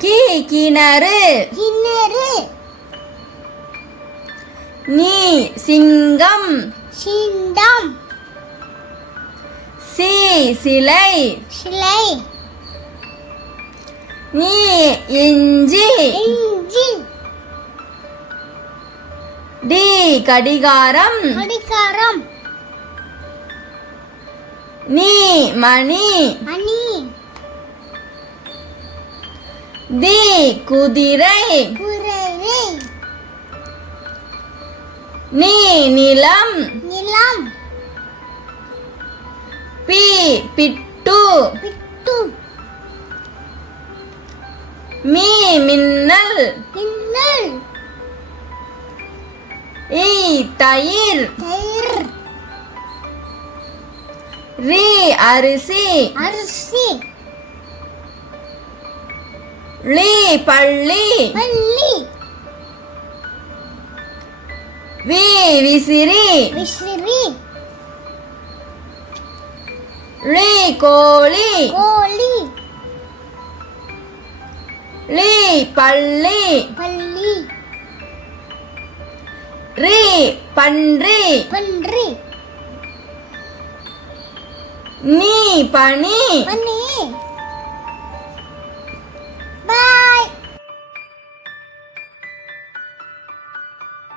கிணறு கிணறு. சிங்கம் சிங்கம். சிலை சிலை. இஞ்சி இஞ்சி. கடிகாரம் கடிகாரம். மணி மணி. குதிரை குதிரை. நிலம் நிலம். பிட்டு பிட்டு. மின்னல் மின்னல். தயிர் தயிர். அரிசி அரிசி. பள்ளி பள்ளி. விசிறி விசிறி. கோழி கோழி. பள்ளி பள்ளி. பன்றி பன்றி. பனி பனி.